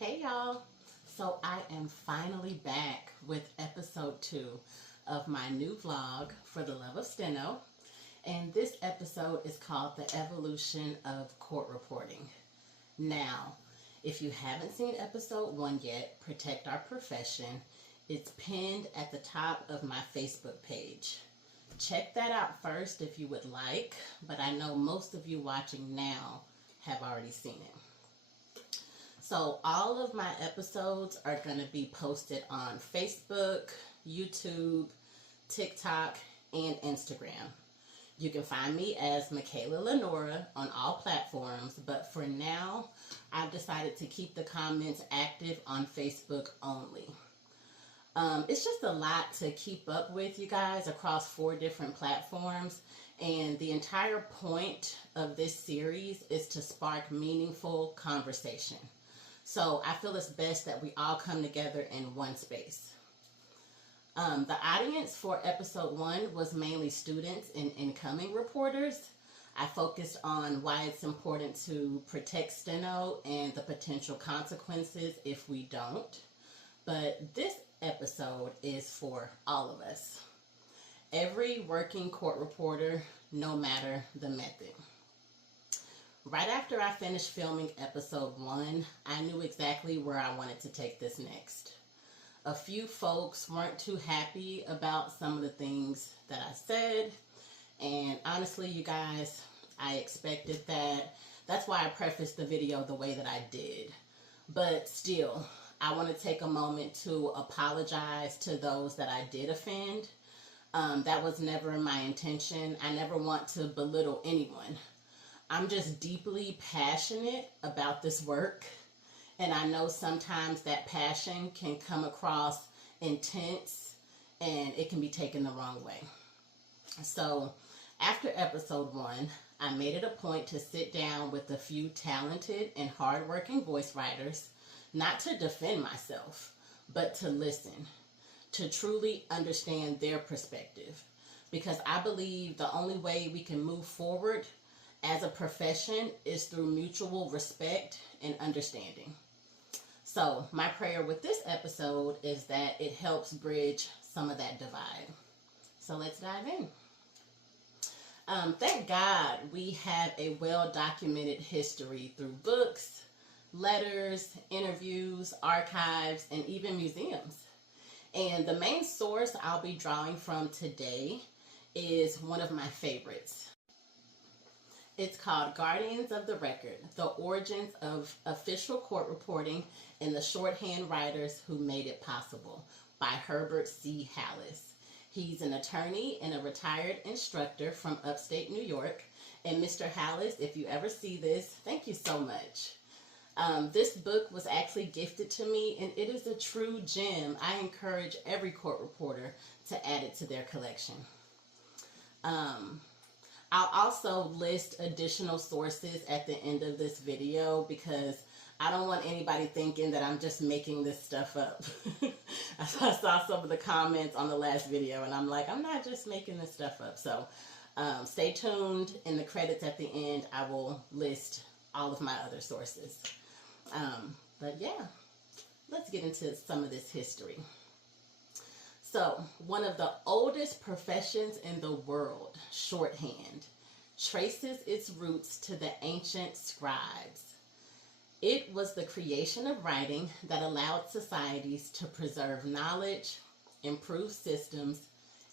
Hey y'all! So I am finally back with episode 2 of my new vlog for the love of STENO. And this episode is called The Evolution of Court Reporting. Now, if you haven't seen episode 1 yet, Protect Our Profession, it's pinned at the top of my Facebook page. Check that out first if you would like, but I know most of you watching now have already seen it. So all of my episodes are going to be posted on Facebook, YouTube, TikTok, and Instagram. You can find me as Michaela Lenora on all platforms, but for now, I've decided to keep the comments active on Facebook only. It's just a lot to keep up with, you guys, across 4 different platforms, and the entire point of this series is to spark meaningful conversation. So I feel it's best that we all come together in one space. The audience for episode 1 was mainly students and incoming reporters. I focused on why it's important to protect STENO and the potential consequences if we don't. But this episode is for all of us. Every working court reporter, no matter the method. Right after I finished filming episode 1, I knew exactly where I wanted to take this next. A few folks weren't too happy about some of the things that I said, and honestly, you guys, I expected that. That's why I prefaced the video the way that I did. But still, I want to take a moment to apologize to those that I did offend. That was never my intention. I never want to belittle anyone. I'm just deeply passionate about this work, and I know sometimes that passion can come across intense and it can be taken the wrong way. So after episode 1, I made it a point to sit down with a few talented and hardworking voice writers, not to defend myself, but to listen, to truly understand their perspective, because I believe the only way we can move forward as a profession is through mutual respect and understanding. So my prayer with this episode is that it helps bridge some of that divide. So let's dive in. Thank God we have a well-documented history through books, letters, interviews, archives, and even museums. And the main source I'll be drawing from today is one of my favorites. It's called Guardians of the Record, The Origins of Official Court Reporting and the Shorthand Writers Who Made It Possible by Herbert C. Hallis. He's an attorney and a retired instructor from upstate New York. And Mr. Hallis, if you ever see this, thank you so much. This book was actually gifted to me, and it is a true gem. I encourage every court reporter to add it to their collection. I'll also list additional sources at the end of this video because I don't want anybody thinking that I'm just making this stuff up. I saw some of the comments on the last video and I'm like, I'm not just making this stuff up. So stay tuned. In the credits at the end, I will list all of my other sources. But yeah, let's get into some of this history. So, one of the oldest professions in the world, shorthand, traces its roots to the ancient scribes. It was the creation of writing that allowed societies to preserve knowledge, improve systems,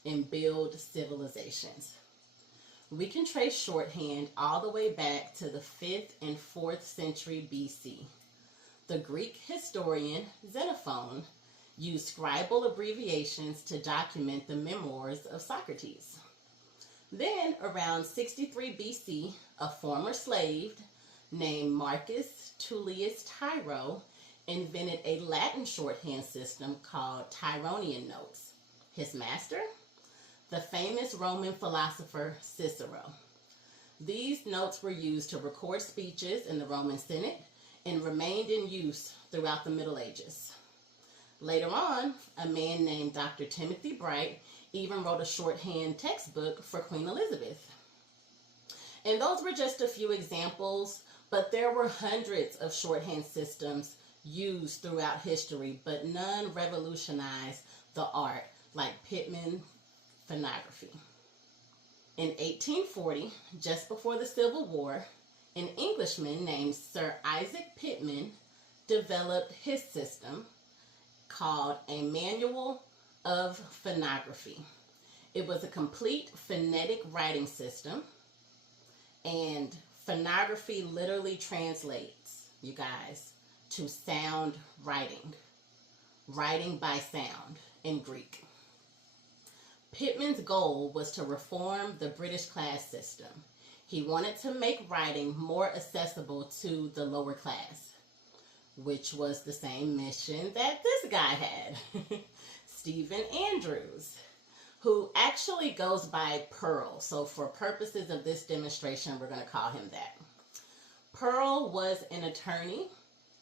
and build civilizations. We can trace shorthand all the way back to the 5th and 4th century BC. The Greek historian Xenophon used scribal abbreviations to document the memoirs of Socrates. Then, around 63 BC, a former slave named Marcus Tullius Tiro invented a Latin shorthand system called Tironian notes. His master? The famous Roman philosopher Cicero. These notes were used to record speeches in the Roman Senate and remained in use throughout the Middle Ages. Later on, a man named Dr. Timothy Bright even wrote a shorthand textbook for Queen Elizabeth. And those were just a few examples, but there were hundreds of shorthand systems used throughout history, but none revolutionized the art like Pittman phonography. In 1840, just before the Civil War, an Englishman named Sir Isaac Pitman developed his system called a Manual of Phonography. It was a complete phonetic writing system, and phonography literally translates, you guys, to sound writing, writing by sound in Greek. Pittman's goal was to reform the British class system. He wanted to make writing more accessible to the lower class, which was the same mission that this guy had, Stephen Andrews, who actually goes by Pearl. So for purposes of this demonstration, we're going to call him that. Pearl was an attorney,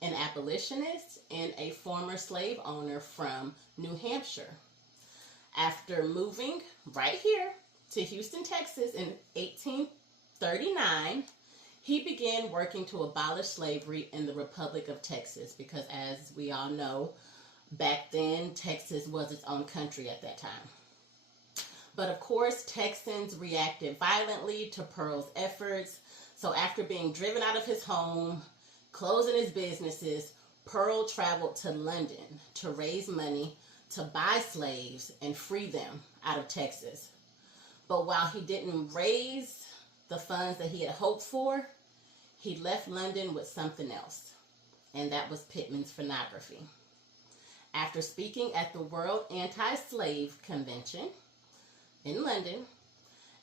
an abolitionist, and a former slave owner from New Hampshire. After moving right here to Houston, Texas in 1839, he began working to abolish slavery in the Republic of Texas because, as we all know, back then, Texas was its own country at that time. But of course, Texans reacted violently to Pearl's efforts. So after being driven out of his home, closing his businesses, Pearl traveled to London to raise money to buy slaves and free them out of Texas. But while he didn't raise the funds that he had hoped for, he left London with something else, and that was Pittman's phonography. After speaking at the World Anti-Slave Convention in London,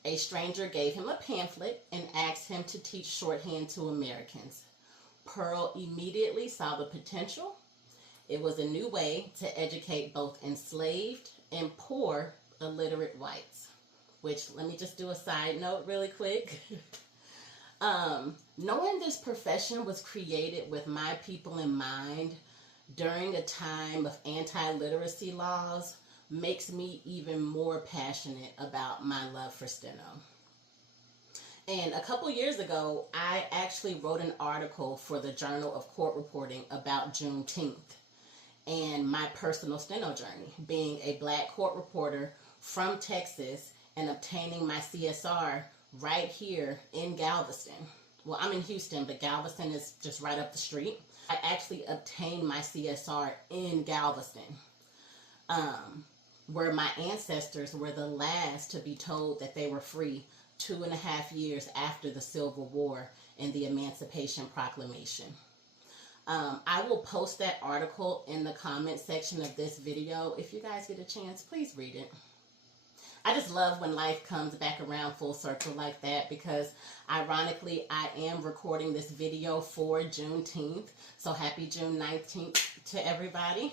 a stranger gave him a pamphlet and asked him to teach shorthand to Americans. Pearl immediately saw the potential. It was a new way to educate both enslaved and poor illiterate whites. Which, let me just do a side note really quick. Knowing this profession was created with my people in mind during a time of anti-literacy laws makes me even more passionate about my love for STENO. And a couple years ago, I actually wrote an article for the Journal of Court Reporting about Juneteenth and my personal STENO journey, being a Black court reporter from Texas and obtaining my CSR right here in Galveston. Well, I'm in Houston, but Galveston is just right up the street. I actually obtained my CSR in Galveston, where my ancestors were the last to be told that they were free 2.5 years after the Civil War and the Emancipation Proclamation. I will post that article in the comment section of this video. If you guys get a chance, please read it. I just love when life comes back around full circle like that because, ironically, I am recording this video for Juneteenth. So happy June 19th to everybody.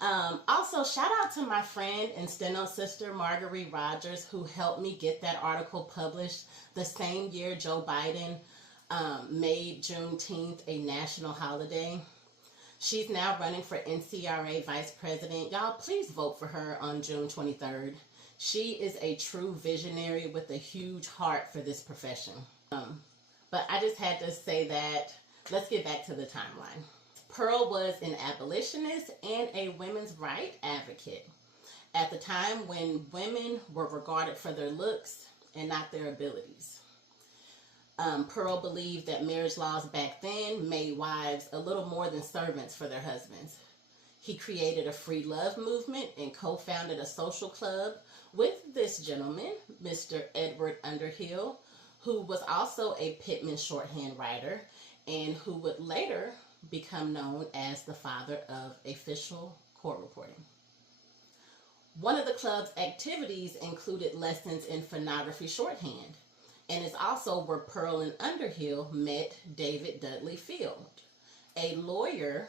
Also, shout out to my friend and STENO sister, Marguerite Rogers, who helped me get that article published the same year Joe Biden made Juneteenth a national holiday. She's now running for NCRA Vice President. Y'all, please vote for her on June 23rd. She is a true visionary with a huge heart for this profession. But I just had to say that. Let's get back to the timeline. Pearl was an abolitionist and a women's rights advocate at the time when women were regarded for their looks and not their abilities. Pearl believed that marriage laws back then made wives a little more than servants for their husbands. He created a free love movement and co-founded a social club with this gentleman, Mr. Edward Underhill, who was also a Pittman shorthand writer and who would later become known as the father of official court reporting. One of the club's activities included lessons in phonography shorthand, and it's also where Pearl and Underhill met David Dudley Field, a lawyer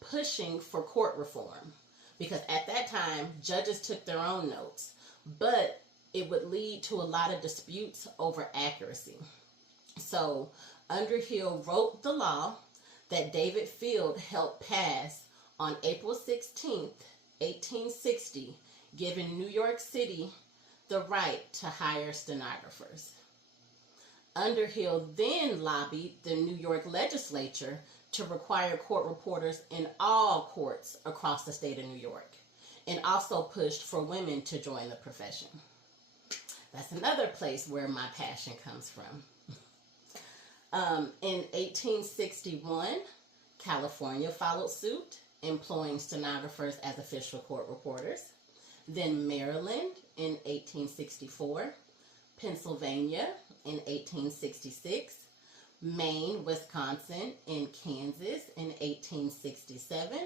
pushing for court reform, because at that time judges took their own notes, but it would lead to a lot of disputes over accuracy. So Underhill wrote the law that David Field helped pass on April 16th, 1860, giving New York City the right to hire stenographers. Underhill then lobbied the New York legislature to require court reporters in all courts across the state of New York, and also pushed for women to join the profession. That's another place where my passion comes from. In 1861, California followed suit, employing stenographers as official court reporters. Then Maryland in 1864, Pennsylvania in 1866, Maine, Wisconsin, and Kansas in 1867,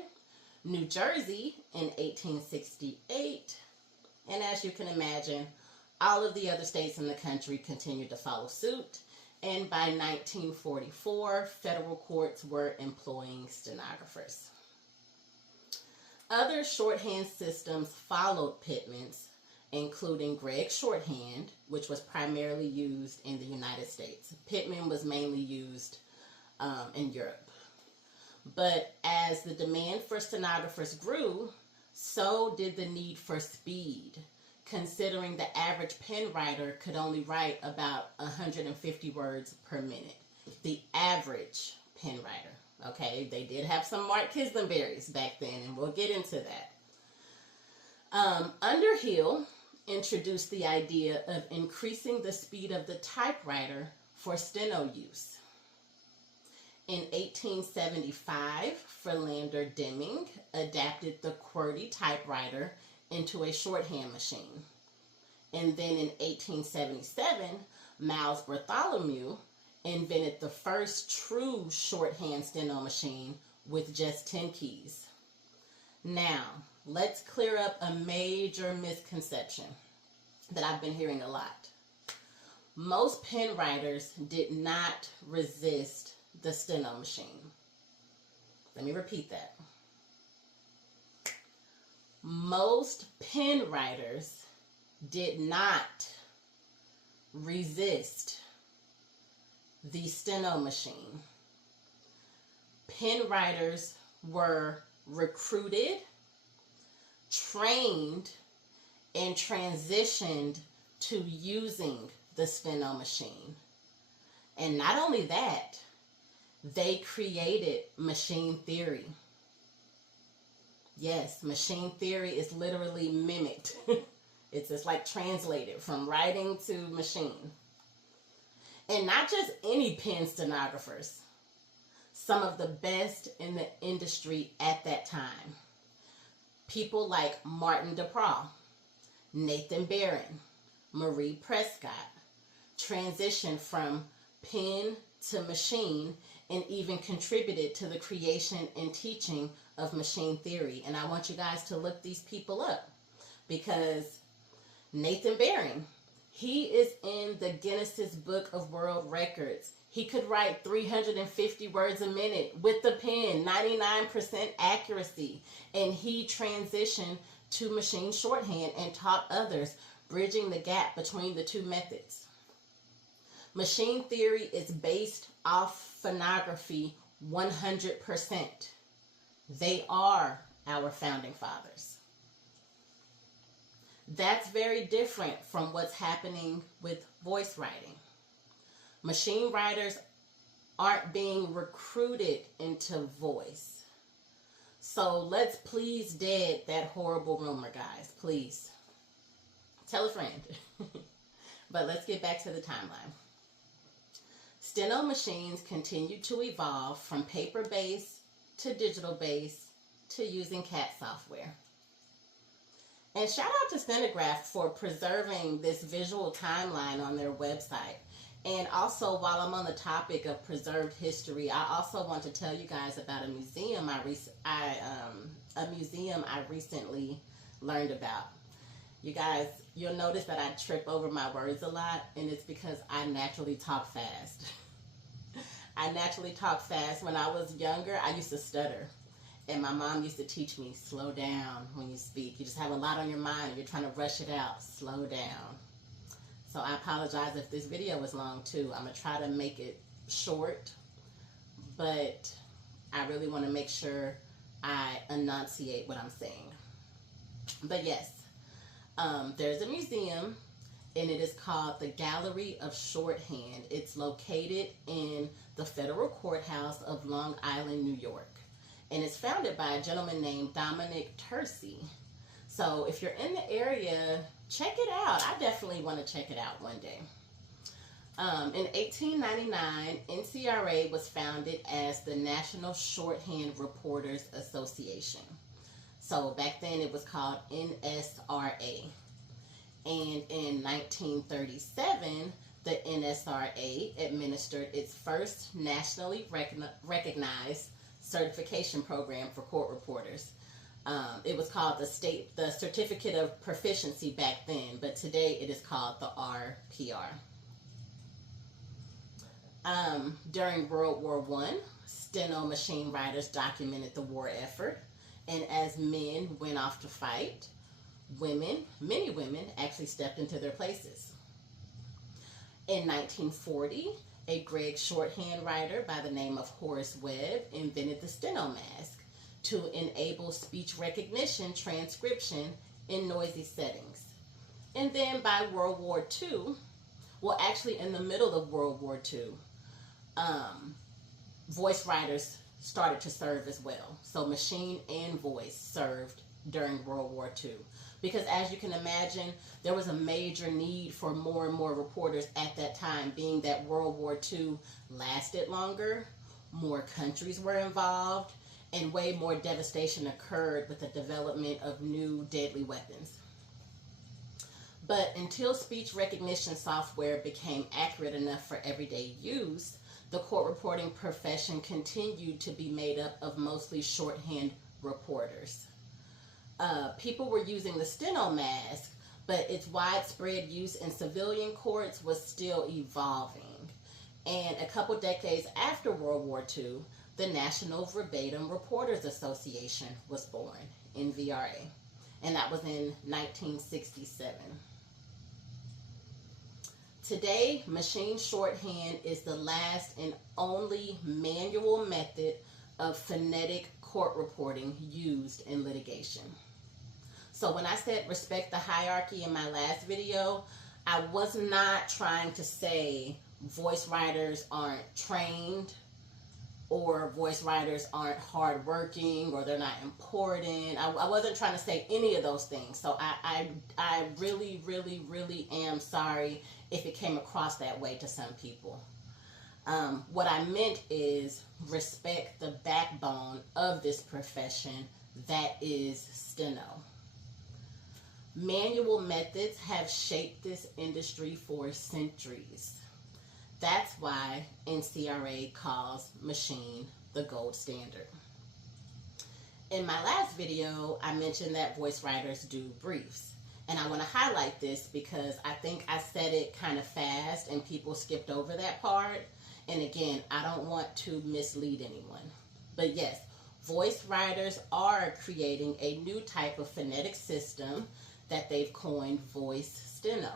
New Jersey in 1868, and as you can imagine, all of the other states in the country continued to follow suit, and by 1944, federal courts were employing stenographers. Other shorthand systems followed Pitman's, including Gregg shorthand, which was primarily used in the United States. Pitman was mainly used in Europe. But as the demand for stenographers grew, so did the need for speed, considering the average pen writer could only write about 150 words per minute. The average pen writer, okay? They did have some Mark Kislenberries back then, and we'll get into that. Underhill introduced the idea of increasing the speed of the typewriter for steno use. In 1875, Philander Deming adapted the QWERTY typewriter into a shorthand machine. And then in 1877, Miles Bartholomew invented the first true shorthand steno machine with just 10 keys. Now, let's clear up a major misconception that I've been hearing a lot. Most pen writers did not resist the steno machine. Let me repeat that. Most pen writers did not resist the steno machine. Pen writers were recruited, trained, and transitioned to using the steno machine. And not only that, they created machine theory. Yes, machine theory is literally mimicked. It's just like translated from writing to machine. And not just any pen stenographers. Some of the best in the industry at that time. People like Martin DePraw, Nathan Barron, Marie Prescott transitioned from pen to machine and even contributed to the creation and teaching of machine theory. And I want you guys to look these people up, because Nathan Barron, he is in the Guinness's Book of World Records. He could write 350 words a minute with the pen, 99% accuracy. And he transitioned to machine shorthand and taught others, bridging the gap between the two methods. Machine theory is based off phonography 100%. They are our founding fathers. That's very different from what's happening with voice writing. Machine writers aren't being recruited into voice. So let's please dead that horrible rumor, guys. Please. Tell a friend. But let's get back to the timeline. Steno machines continued to evolve from paper-based to digital-based to using CAT software. And shout out to Stenograph for preserving this visual timeline on their website. And also, while I'm on the topic of preserved history, I also want to tell you guys about a museum I recently learned about. You guys, you'll notice that I trip over my words a lot, and it's because I naturally talk fast. I naturally talk fast. When I was younger, I used to stutter. And my mom used to teach me, slow down when you speak. You just have a lot on your mind and you're trying to rush it out. Slow down. So I apologize if this video is long too. I'm going to try to make it short, but I really want to make sure I enunciate what I'm saying. But yes, there's a museum and it is called the Gallery of Shorthand. It's located in the Federal Courthouse of Long Island, New York. And it's founded by a gentleman named Dominic Tercey. So if you're in the area, check it out. I definitely want to check it out one day. In 1899, NCRA was founded as the National Shorthand Reporters Association. So back then it was called NSRA. And in 1937, the NSRA administered its first nationally recognized certification program for court reporters. It was called the Certificate of Proficiency back then, but today it is called the RPR. During World War I, STENO machine writers documented the war effort, and as men went off to fight, many women actually stepped into their places. In 1940, a Gregg shorthand writer by the name of Horace Webb invented the STENO mask to enable speech recognition transcription in noisy settings. And then by World War II, well, actually in the middle of World War II, voice writers started to serve as well. So machine and voice served during World War II. Because as you can imagine, there was a major need for more and more reporters at that time, being that World War II lasted longer, more countries were involved, and way more devastation occurred with the development of new deadly weapons. But until speech recognition software became accurate enough for everyday use, the court reporting profession continued to be made up of mostly shorthand reporters. People were using the STENO mask, but its widespread use in civilian courts was still evolving. And a couple decades after World War II, the National Verbatim Reporters Association was born, NVRA, and that was in 1967. Today, machine shorthand is the last and only manual method of phonetic court reporting used in litigation. So when I said respect the hierarchy in my last video, I was not trying to say voice writers aren't trained or voice writers aren't hardworking or they're not important. I wasn't trying to say any of those things. So I really, really, really am sorry if it came across that way to some people. What I meant is respect the backbone of this profession, that is STENO. Manual methods have shaped this industry for centuries. That's why NCRA calls machine the gold standard. In my last video, I mentioned that voice writers do briefs. And I want to highlight this because I think I said it kind of fast and people skipped over that part. And again, I don't want to mislead anyone. But yes, voice writers are creating a new type of phonetic system that they've coined voice STENO.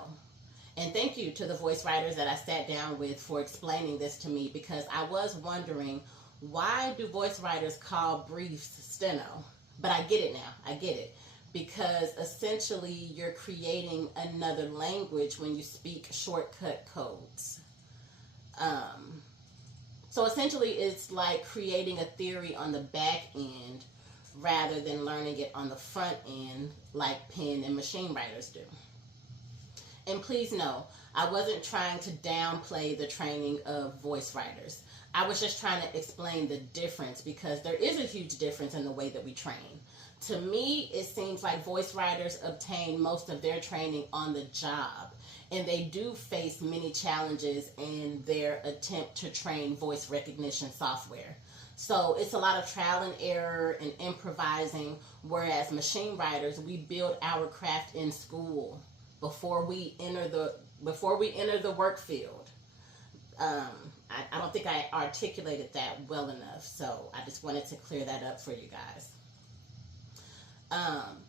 And thank you to the voice writers that I sat down with for explaining this to me, because I was wondering, why do voice writers call briefs STENO? But I get it now. I get it. Because essentially you're creating another language when you speak shortcut codes. So essentially it's like creating a theory on the back end rather than learning it on the front end like pen and machine writers do. And please know, I wasn't trying to downplay the training of voice writers. I was just trying to explain the difference, because there is a huge difference in the way that we train. To me, it seems like voice writers obtain most of their training on the job, and they do face many challenges in their attempt to train voice recognition software. So it's a lot of trial and error and improvising, whereas machine writers, we build our craft in school before we enter the work field. I don't think I articulated that well enough, so I just wanted to clear that up for you guys.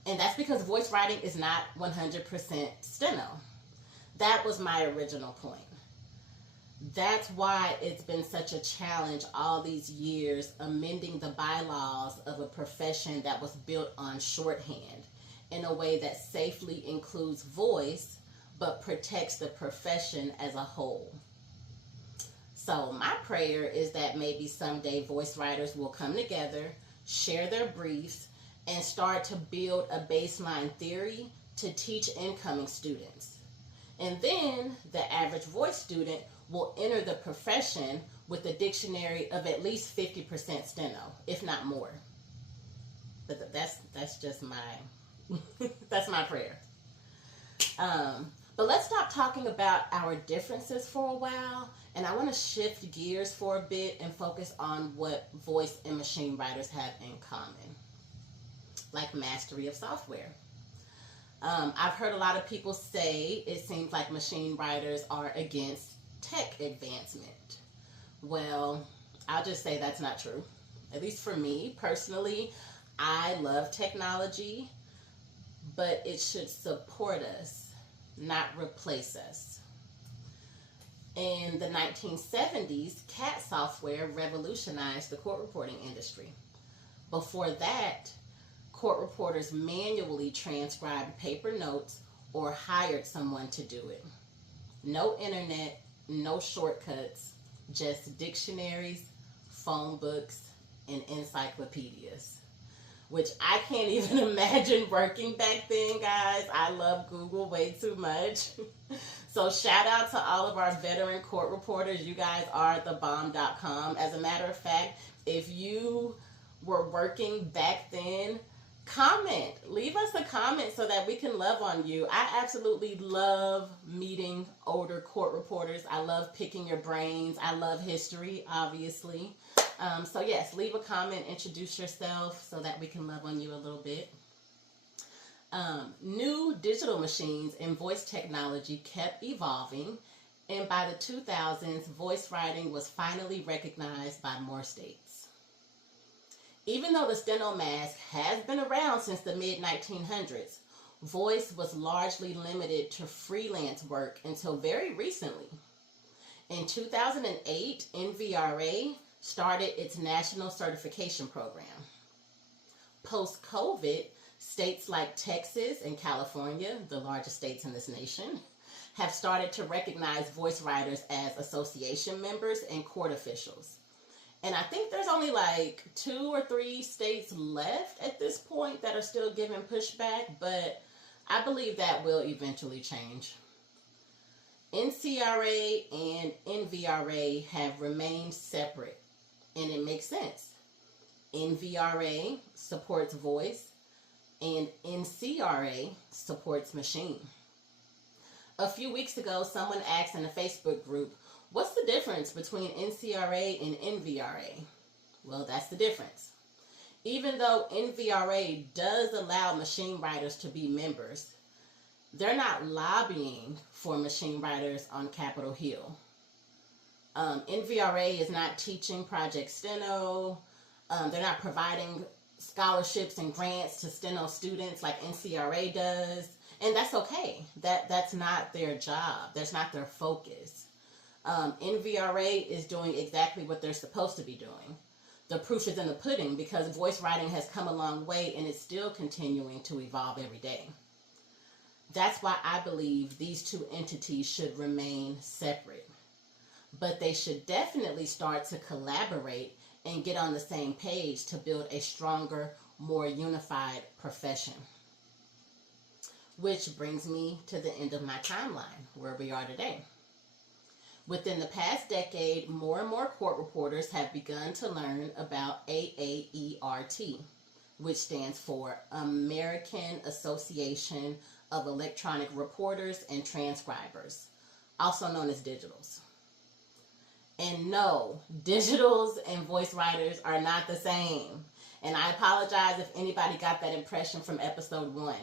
And that's because voice writing is not 100% STENO. That was my original point. That's why it's been such a challenge all these years amending the bylaws of a profession that was built on shorthand in a way that safely includes voice, but protects the profession as a whole. So my prayer is that maybe someday voice writers will come together, share their briefs, and start to build a baseline theory to teach incoming students. And then the average voice student will enter the profession with a dictionary of at least 50% STENO, if not more. But that's just my that's my prayer. But let's stop talking about our differences for a while, and I want to shift gears for a bit and focus on what voice and machine writers have in common, like mastery of software. I've heard a lot of people say it seems like machine writers are against tech advancement. Well, I'll just say that's not true. At least for me personally, I love technology, but it should support us, not replace us. In the 1970s, CAT software revolutionized the court reporting industry. Before that, court reporters manually transcribed paper notes or hired someone to do it. No internet, no shortcuts, just dictionaries, phone books, and encyclopedias. Which I can't even imagine working back then, guys. I love Google way too much. So shout out to all of our veteran court reporters. You guys are thebomb.com. As a matter of fact, if you were working back then, comment. Leave us a comment so that we can love on you. I absolutely love meeting older court reporters. I love picking your brains. I love history, obviously. So yes, leave a comment, introduce yourself so that we can love on you a little bit. New digital machines and voice technology kept evolving, and by the 2000s, voice writing was finally recognized by more states. Even though the STENO mask has been around since the mid-1900s, voice was largely limited to freelance work until very recently. In 2008, NVRA started its national certification program. Post-COVID, states like Texas and California, the largest states in this nation, have started to recognize voice writers as association members and court officials. And I think there's only like 2 or 3 states left at this point that are still giving pushback, but I believe that will eventually change. NCRA and NVRA have remained separate, and it makes sense. NVRA supports voice, and NCRA supports machine. A few weeks ago, someone asked in a Facebook group, what's the difference between NCRA and NVRA? Well, that's the difference. Even though NVRA does allow machine writers to be members, they're not lobbying for machine writers on Capitol Hill. NVRA is not teaching Project STENO. They're not providing scholarships and grants to STENO students like NCRA does. And that's okay. That's not their job. That's not their focus. NVRA is doing exactly what they're supposed to be doing. The proof is in the pudding because voice writing has come a long way and it's still continuing to evolve every day. That's why I believe these two entities should remain separate. But they should definitely start to collaborate and get on the same page to build a stronger, more unified profession. Which brings me to the end of my timeline, where we are today. Within the past decade, more and more court reporters have begun to learn about AAERT, which stands for American Association of Electronic Reporters and Transcribers, also known as digitals. And no, digitals and voice writers are not the same. And I apologize if anybody got that impression from episode 1.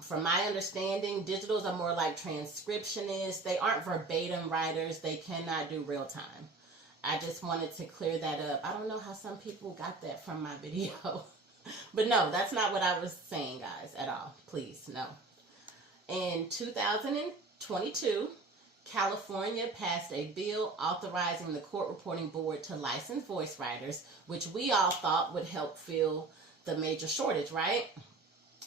From my understanding, digitals are more like transcriptionists. They aren't verbatim writers. They cannot do real time. I just wanted to clear that up. I don't know how some people got that from my video. But no, that's not what I was saying, guys, at all. Please, no. In 2022, California passed a bill authorizing the Court Reporting Board to license voice writers, which we all thought would help fill the major shortage, right?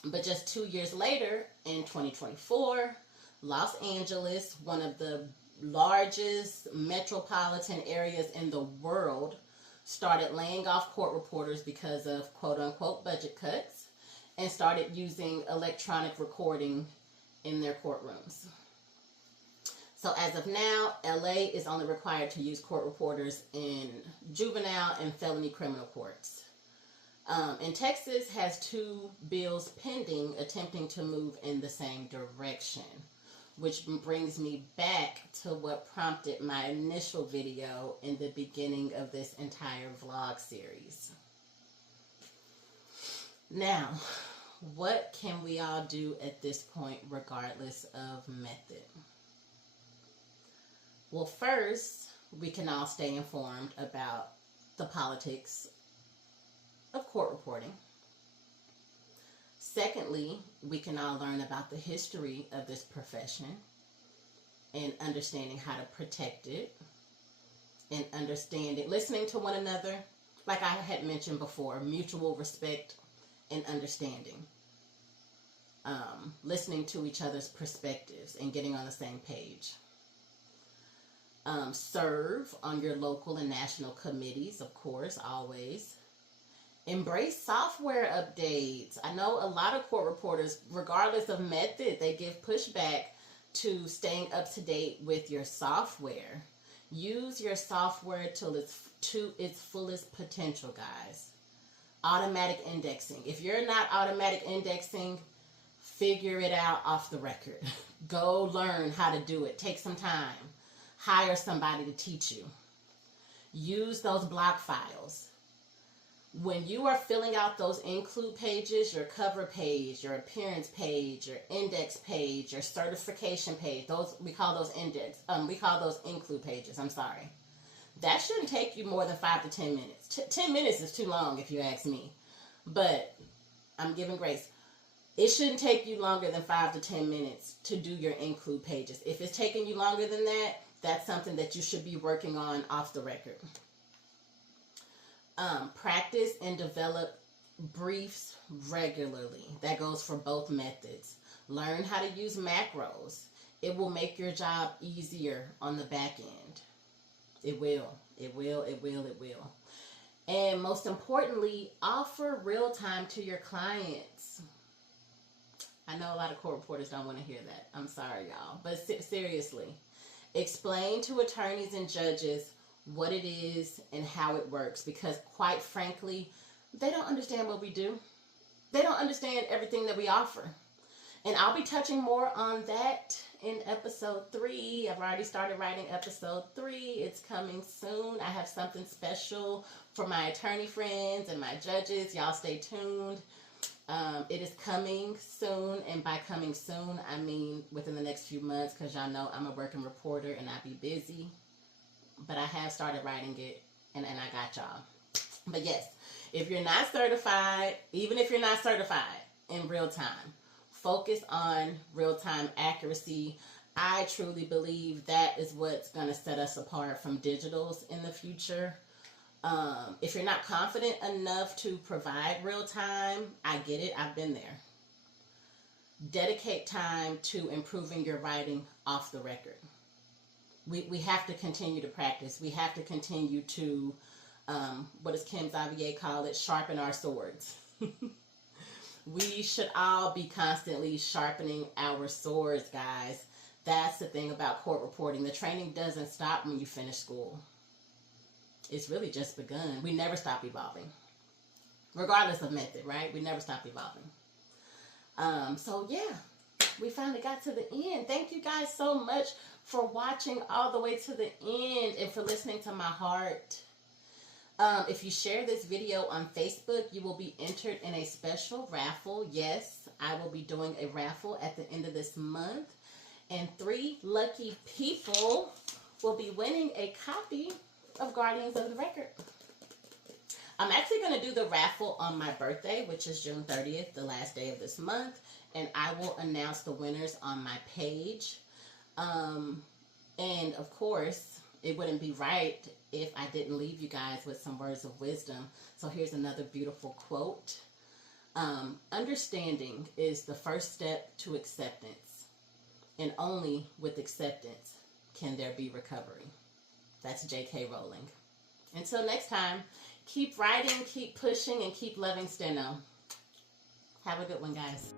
But just 2 years later, in 2024, Los Angeles, one of the largest metropolitan areas in the world, started laying off court reporters because of quote unquote budget cuts and started using electronic recording in their courtrooms. So as of now, LA is only required to use court reporters in juvenile and felony criminal courts. And Texas has 2 bills pending attempting to move in the same direction, which brings me back to what prompted my initial video in the beginning of this entire vlog series. Now, what can we all do at this point regardless of method? Well, first, we can all stay informed about the politics of court reporting. Secondly, we can all learn about the history of this profession and understanding how to protect it and listening to one another, like I had mentioned before, mutual respect and understanding. Listening to each other's perspectives and getting on the same page. Serve on your local and national committees, of course, always. Embrace software updates. I know a lot of court reporters, regardless of method, they give pushback to staying up to date with your software. Use your software to its fullest potential, guys. Automatic indexing. If you're not automatic indexing, figure it out off the record. Go learn how to do it. Take some time. Hire somebody to teach you. Use those block files. When you are filling out those include pages, your cover page, your appearance page, your index page, your certification page, we call those include pages, I'm sorry. That shouldn't take you more than 5 to 10 minutes. 10 minutes is too long if you ask me, but I'm giving grace. It shouldn't take you longer than 5 to 10 minutes to do your include pages. If it's taking you longer than that, that's something that you should be working on off the record. Practice and develop briefs regularly. That goes for both methods. Learn how to use macros. It will make your job easier on the back end. It will. And most importantly, offer real time to your clients. I know a lot of court reporters don't want to hear that. I'm sorry, y'all. But seriously, explain to attorneys and judges what it is and how it works, because quite frankly, they don't understand what we do. They don't understand everything that we offer. And I'll be touching more on that in episode 3. I've already started writing episode 3. It's coming soon. I have something special for my attorney friends and my judges. Y'all stay tuned. It is coming soon, and by coming soon, I mean within the next few months, because y'all know I'm a working reporter and I be busy. But I have started writing it, and I got y'all. But yes, if you're not certified, even if you're not certified in real time, focus on real-time accuracy. I truly believe that is what's going to set us apart from digitals in the future. If you're not confident enough to provide real-time, I get it. I've been there. Dedicate time to improving your writing off the record. We have to continue to practice. We have to continue to, what does Kim Xavier call it? Sharpen our swords. We should all be constantly sharpening our swords, guys. That's the thing about court reporting. The training doesn't stop when you finish school. It's really just begun. We never stop evolving. Regardless of method, right? We never stop evolving. So yeah, we finally got to the end. Thank you guys so much for watching all the way to the end and for listening to my heart. If you share this video on Facebook, you will be entered in a special raffle. Yes, I will be doing a raffle at the end of this month. And 3 lucky people will be winning a copy of Guardians of the Record. I'm actually going to do the raffle on my birthday, which is June 30th, the last day of this month. And I will announce the winners on my page. And of course, it wouldn't be right if I didn't leave you guys with some words of wisdom. So here's another beautiful quote. Understanding is the first step to acceptance. and only with acceptance can there be recovery. That's J.K. Rowling. Until next time, keep writing, keep pushing, and keep loving STENO. Have a good one, guys.